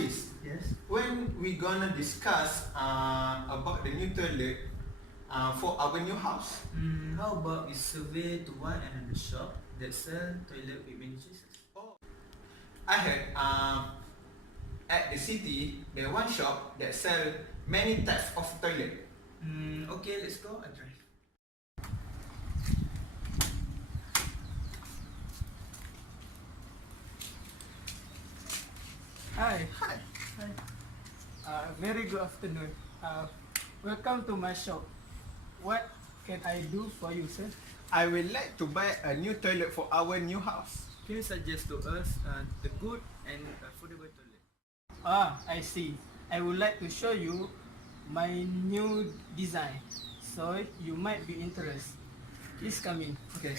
Hafiz, Yes. when we gonna discuss about the new toilet for our new house? How about we survey to one another shop that sell toilet equipment choices? Oh, I heard at the city there one shop that sell many types of toilet. Okay, let's go. I try. Hi. Hi. Very good afternoon. Welcome to my shop. What can I do for you, sir? I would like to buy a new toilet for our new house. Can you suggest to us the good and affordable toilet? I see. I would like to show you my new design, so you might be interested. Please come in. Okay.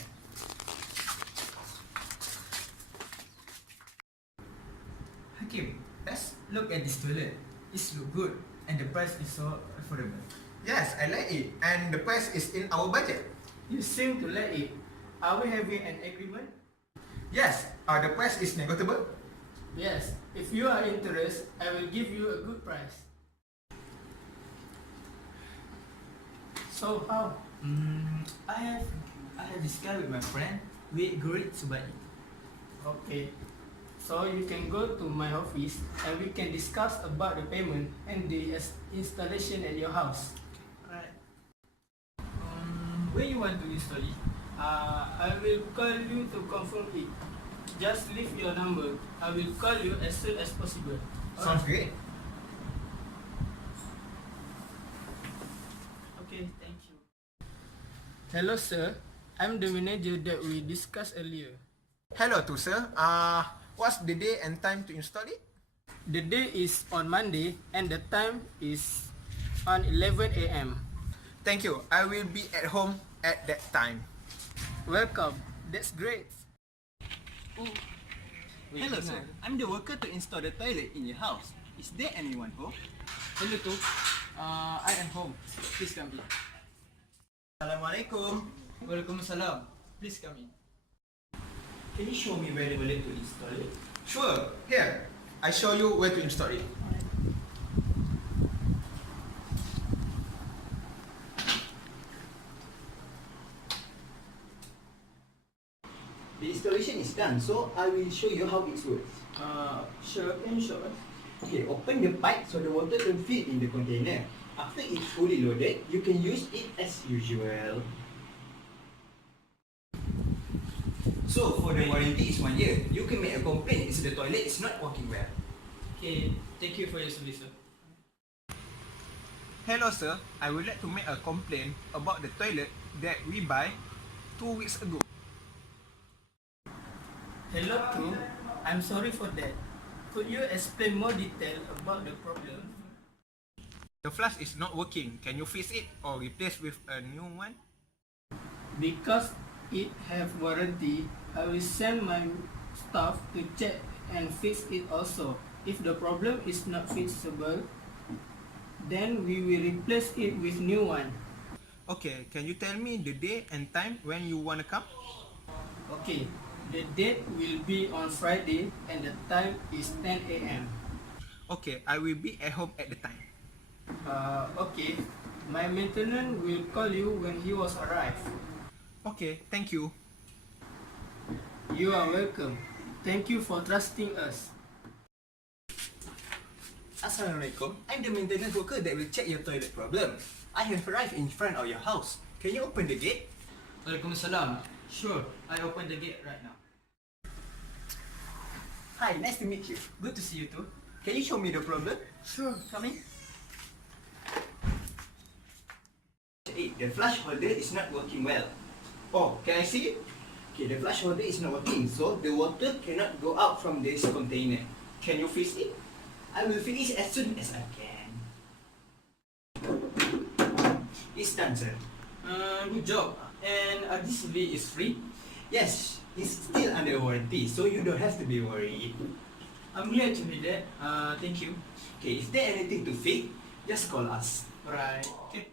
Hakim, let's look at this toilet. It's look good and the price is so affordable. Yes, I like it, and the price is in our budget. You seem to like it. Are we having an agreement? Yes, the price is negotiable. Yes. If you are interested, I will give you a good price. So how? I have discussed with my friend. We agreed to buy it. Okay. So you can go to my office and we can discuss about the payment and the installation at your house. Alright. When you want to install it? I will call you to confirm it. Just leave your number. I will call you as soon as possible. Sounds great. Okay, thank you. Hello, sir. I'm the manager that we discussed earlier. Hello to sir. What's the day and time to install it? The day is on Monday and the time is on 11 a.m. Thank you. I will be at home at that time. Welcome. That's great. Hello sir, I'm the worker to install the toilet in your house. Is there anyone home? Hello to. I am home. Please come in. Assalamualaikum. Waalaikumsalam. Please come in. Can you show me where the toilet to install it? Sure. Here, I show you where to install it. The installation is done, so I will show you how it works. Sure, can you show us? Okay, open the pipe so the water can fill in the container. After it's fully loaded, you can use it as usual. So for the warranty is 1 year. You can make a complaint if the toilet is not working well. Okay, thank you for your service, sir. Hello sir, I would like to make a complaint about the toilet that we buy 2 weeks ago. Hello, too. I'm sorry for that. Could you explain more detail about the problem? The flush is not working. Can you fix it or replace with a new one? Because it have warranty, I will send my staff to check and fix it also. If the problem is not fixable, then we will replace it with new one. Okay, can you tell me the day and time when you wanna come? Okay, the date will be on Friday and the time is 10 a.m. Okay, I will be at home at the time. Okay, my maintenance will call you when he was arrived. Okay, thank you. You are welcome. Thank you for trusting us. Assalamualaikum. I'm the maintenance worker that will check your toilet problem. I have arrived in front of your house. Can you open the gate? Waalaikumsalam. Sure, I open the gate right now. Hi, nice to meet you. Good to see you too. Can you show me the problem? Sure, come in. The flush holder is not working well. Oh, can I see it? Okay, the flush holder is not working, so the water cannot go out from this container. Can you fix it? I will finish as soon as I can. It's done, sir. Good job. And this fee is free? Yes, it's still under warranty, so you don't have to be worried. I'm glad to hear that. Thank you. Okay, is there anything to fix? Just call us. Alright. Okay.